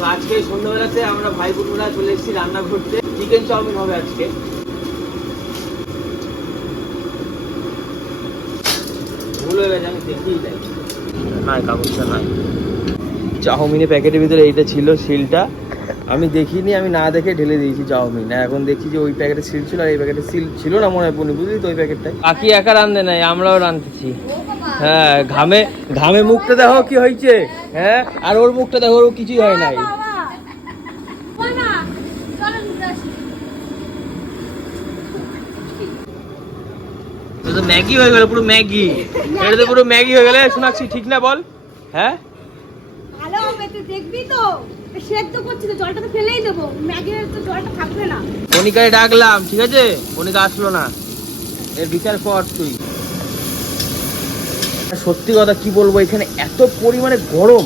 তো আজকে সন্ধ্যাবেলাতে আমরা ভাই বোনরা চলে এসেছি রান্না করতে। চিকেন চাউমিন হবে আজকে। ভুল হয়ে গেছে, আমি দেখেই যাই না, কাগজটা নাই। চাউমিনের প্যাকেটের ভিতরে এইটা ছিল সিলটা, আমি দেখিনি, আমি না দেখে ঢেলে দিয়েছি চাউমিন। এখন দেখছি যে ওই প্যাকেটে সিল ছিল আর এই প্যাকেটে সিল ছিল না মনে হয়, পনি বুঝলি তো ওই প্যাকেটটাই। বাকি একা রান্ধে নাই, আমরাও রাঁধতেছি। হ্যাঁ, ঘামে ঘামে মুখটা দেখো কি হয়েছে। হ্যাঁ, আর ওর মুখটা দেখো, ওর কিছুই হয় নাই। তো ম্যাগি হয়ে গেল, পুরো ম্যাগি। এটা তো পুরো ম্যাগি হয়ে গেল। শোনাচ্ছি ঠিক না বল? হ্যাঁ ভালো হবে, তুই দেখবি তো। সেদ্ধ করছি তো, জলটা তো ফেলেই দেবো, ম্যাগির তো জলটা থাকবে না। কনিকারে ডাকলাম, ঠিক আছে, কনিকা আসলো না, এর বিচার কর তুই। সত্যি কথা কি বলবো, এখানে এত পরিমাণে গরম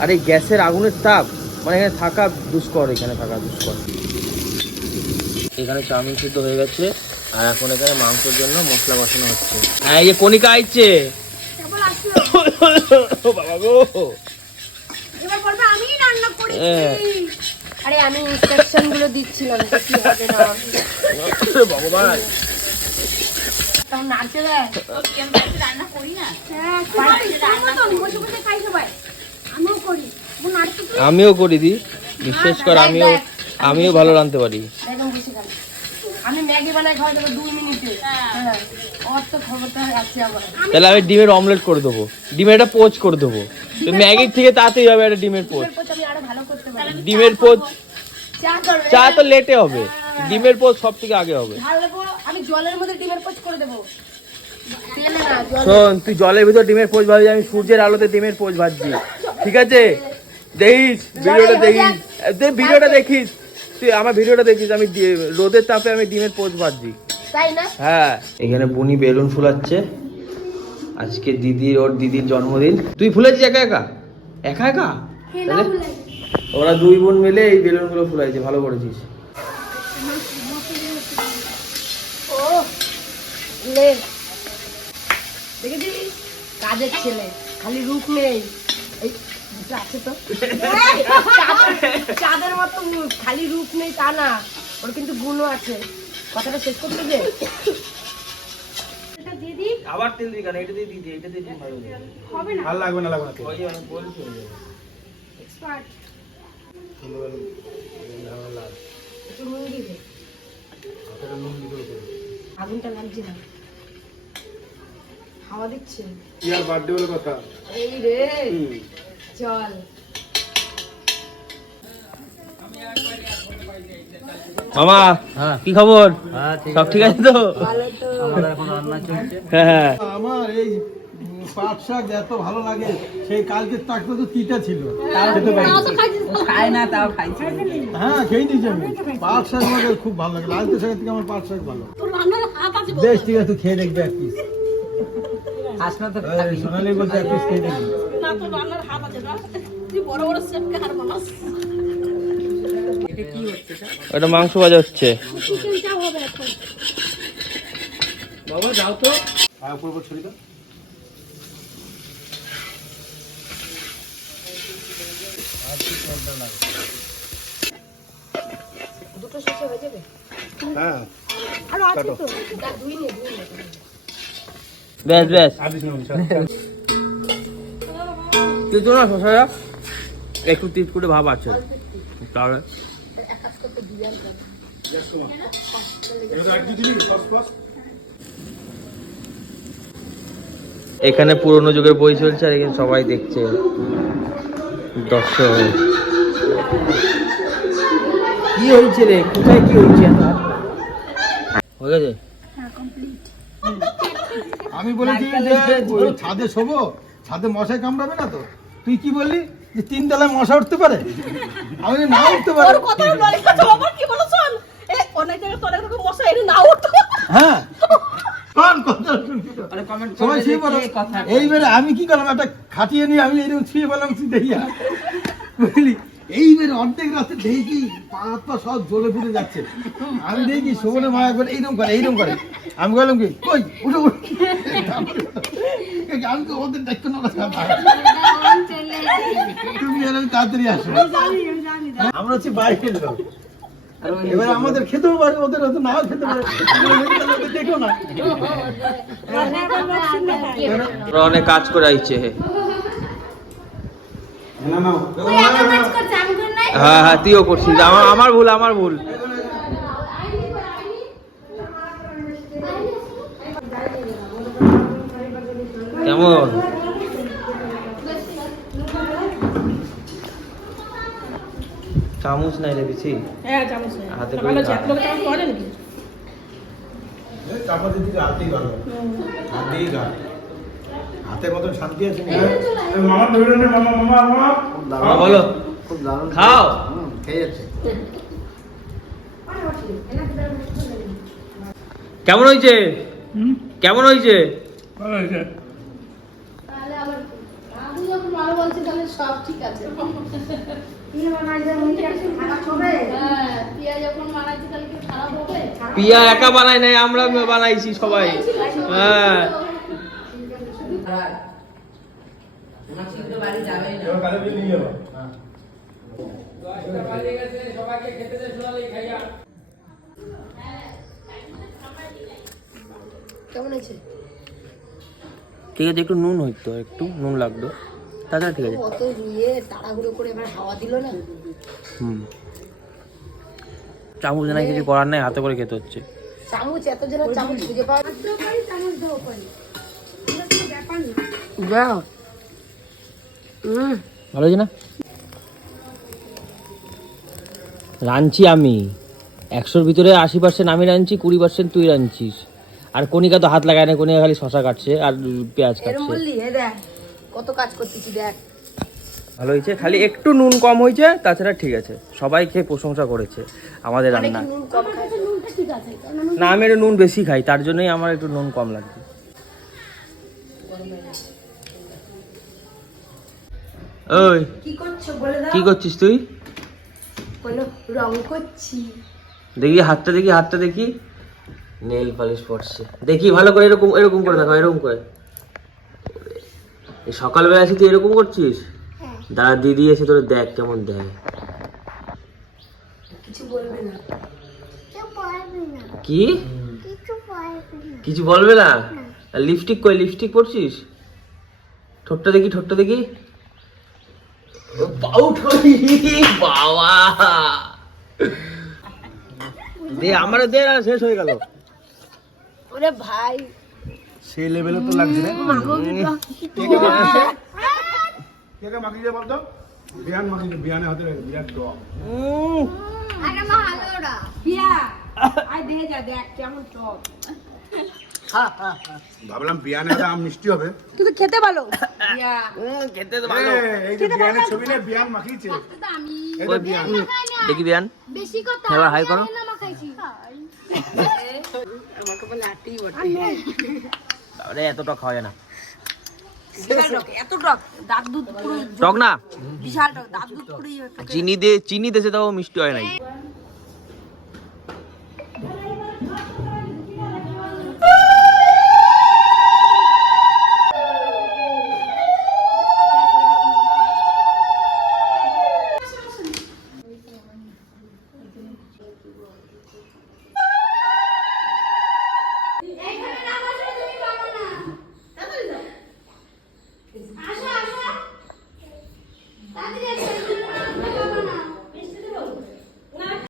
আর এই গ্যাসের আগুনের তাপ, মানে এখানে থাকা দুষ্কর, এখানে থাকা দুষ্কর। এখানে চাউমিন সিদ্ধ হয়ে গেছে আর এখন এখানে মাংসের জন্য মশলা বসানো হচ্ছে। হ্যাঁ, এই যে কনিকা আইছে। বাবা গো, এবার বলবে আমি রান্না করেছি। আরে আমি ইনস্ট্রাকশন গুলো দিচ্ছিলাম তো কি হবে না। ভগবান, তখন নাচে দেয়। ওকে আমি বাড়িতে রান্না করি না। হ্যাঁ, বাড়িতে রান্না তো বসে বসে খাই সবাই। আমিও করি। আমিও করি দি, বিশেষ করে আমিও ভালো রাঁধতে পারি। একদম বসে খাই। আমি ম্যাগি বানাই খাওয়া দেবো 2 মিনিটে। হ্যাঁ, ওর তো খবরটা আছে আবার। তাহলে আমি ডিমের অমলেট করে দেবো, ডিমের একটা পোচ করে দেবো। তো ম্যাগির থেকে তাড়াতাড়ি হবে একটা ডিমের পোচ। আমি আরো ভালো করতে পারি। ডিমের পোচ, চা তো লেটে হবে, ডিমের পোচ সব থেকে আগে হবে। আমি জলের মধ্যে ডিমের পোচ করে দেবো। শোন, তুই জলের ভিতর ডিমের পোচ ভাজবি, আমি সূর্যের আলোতে ডিমের পোচ ভাজছি, ঠিক আছে? দেখিস ভিডিওটা, দেখিস ভিডিওটা, দেখিস তুই আমার ভিডিওটা দেখিস, আমি রোদের তাপে আমি ডিমের পোচ ভাজছি, তাই না? হ্যাঁ। এখানে বুনি বেলুন ফুলাচ্ছে, আজকে ওর দিদির জন্মদিন। তুই ফুলেছিস একা একা একা একা? ওরা 2 বোন মিলে এই বেলুন গুলো ফুলাইছে, ভালো করেছিস। ও লে দেখেছিস, কাজের ছেলে, খালি রূপ নেই, এই আছে তো চাঁদের মতো মুখ, খালি রূপ নেই তা না, ওর কিন্তু গুণও আছে। কথাটা শেষ করতে দে। দিদি আবার তেল দিই কেন? এটা দিয়ে দিদি, এটা দিয়ে ভালো হবে না, ভালো লাগবে না, লাগবে না। ওই যে আমি বলছি এক্সপার্ট। একটু নুন দিবে, আগুনটা লাগছে না, হাওয়া দিচ্ছে। ইয়ার বার্থডে বলে কথা। এই রে চল। মামা, কি খবর? সব ঠিক আছে তো? ভালো তো। হ্যাঁ, আমার এই পাট শাক এত ভালো লাগে, সেই কালকে তাকতে তো তিতা ছিল, খেতে পারি খায় না, তাও খাইছে। হ্যাঁ, খেয়ে নিয়েছি আমি। পাট শাক আমাকে খুব ভালো লাগে, লাল শাকের থেকে আমার পাট শাক ভালো। বেশ, ঠিক আছে, তুই খেয়ে দেখবে এক পিস। আসলে তো সোনালি বলছে এক পিস খেয়ে দেখবি। ওটা মাংস ভাজা হচ্ছে। বাবা যাও তো, উপর উপর ছড়ি দাও। দুটো শেষে হয়ে যাবে। হ্যাঁ, আর আছে তো, দুই নে। ব্যাস ব্যাস, আদিস না তুই তো না শশা একটু টিপ করে ভাব আছে তাহলে। এখানে পুরোনো যুগের বই চলছে আর এখানে সবাই দেখছে, দর্শক। কি হয়েছে রে, কোথায় কি হয়েছে? হয়ে গেছে। আমি বলেছি যে ছাদে শোবো, ছাদে মশায় কামড়াবে না তো? তুই কি বললি যে 3 তলায় মশা উঠতে পারে? আমি না উঠতে পারে। হ্যাঁ, এইবারে আমি কি করলাম, একটা খাটিয়ে নিয়ে আমি এরকম ছুঁয়ে পেলাম দেখিয়া, বুঝলি? এইবারে অর্ধেক রাতে দেখি পা সব জ্বলে ফুটে যাচ্ছে। আমি দেখি শোভনে মা একবার এইরকম করে। আমি বললাম কি, কই উঠো আমি তো ওদের দেখতে না, তুমি তাড়াতাড়ি আসো। আমরা হচ্ছে বাইরের লোক, এবার আমাদের খেতেও পারে, ওদের হয়তো নাও খেতে পারে, ওদের দেখো না। ওরা অনেক কাজ করে আইছে। না না ওই একা কাজ করছে, আমি করে নাই। হ্যাঁ হ্যাঁ, তুইও করছিস। আমার ভুল, আমার ভুল। কেমন চামচ নাই রে বেশি, হ্যাঁ চামচ নেই। হাতে করে ভালো খা। আছে, লোকে চামচ পাওয়া যায় নাকি? চাপাতি দিকে হাতেই ভালো, হাতেই গা, হাতে কত শান্তি আছে। মামা ধরে নে, মামা মামা মামা হ্যাঁ, বলো। খুব দারুণ খাও। খেয়ে যাচ্ছে। কেমন হয়েছে? কেমন হয়েছে? তাহলে আবার আমি যখন ভালো বলছি তাহলে সব ঠিক আছে। হ্যাঁ, পিয়া যখন মারাইছে তাহলে কি খারাপ হবে? পিয়া একা বানাই নাই, আমরা বানাইছি সবাই। হ্যাঁ, বাড়ি যাবে না। এবার কালে নিয়ে যাবো। কেমন আছে? ঠিক আছে, একটু নুন হইতো, একটু নুন লাগতো, তাছাড়া ঠিক আছে। অত ইয়ে তাড়াহুড়ো করে এবার হাওয়া দিল না। হুম, চামচ নাই, কিছু করার নাই, হাতে করে খেতে হচ্ছে। চামচ এত জনের চামচ খুঁজে পাওয়া পারি, চামচ দেওয়া পারি। ব্যাপার না। যাও। ভালো হয়েছে না? রাঁধছি আমি 100-র ভিতরে 80% আমি রাঁধছি, 20% তুই রাঁধছিস। আর কণিকা তো হাত লাগায় না, কণিকা খালি শশা কাটছে আর পেঁয়াজ এরম কাটছে। বললি, এ দেখ কত কাজ করতেছি দেখ। ভালো হয়েছে, খালি একটু নুন কম হয়েছে, তাছাড়া ঠিক আছে। সবাই খেয়ে প্রশংসা করেছে আমাদের অনেকে রান্না। নুন কম খায়। নুনটা ঠিক আছে। না, আমি একটু নুন বেশি খাই, তার জন্যই আমার একটু নুন কম লাগছে। ওই কি করছো বলে দাও। কি করছিস তুই? বলো রং করছি। দেখি হাতটা, দেখি হাতটা, দেখি নেল পালিশ পড়ছে, দেখি ভালো করে। এরকম এরকম করে দেখো, এরকম করে। এই সকালবেলা এসে তুই এরকম করছিস? দাঁড়া, দিদি এসে তোর দেখ কেমন দেয়। কিছু বলবে না। কি কিছু বলবে না? লিপস্টিক কই? লিপস্টিক পরছিস? ঠোঁটটা দেখি, ঠোঁটটা দেখি। পাউট বাবা, দে আমার, দে, আর শেষ হয়ে গেল। ওরে ভাই সেই লেভেলে তো লাগছে না। কে কে মাখিয়ে বলতো? বিয়ান মাখিয়ে, বিয়ানে হাতে বিরাট টক। আরে মা হালোরা পিয়া আই দেখে যা, দেখ কেমন চপ। ভাবলাম বিয়ানে হাতে আম মিষ্টি হবে। তুই তো খেতে ভালো। পিয়া খেতে তো ভালো। এই যে বিয়ানের ছবি নিয়ে বিয়ান মাখিয়েছে। আমি এটা বিয়ান। দেখি বিয়ান, বেশি কথা এবার হাই করো। না মাখাইছি। আমাকে বলে আটি বটে। আরে এতটা খাওয়া যায় না। বিশাল টক, এত টক, দাঁত দুধ পুরো টক না, বিশাল টক, দাঁত দুধ পুরো চিনি দিয়েছে তাও মিষ্টি হয় নাই।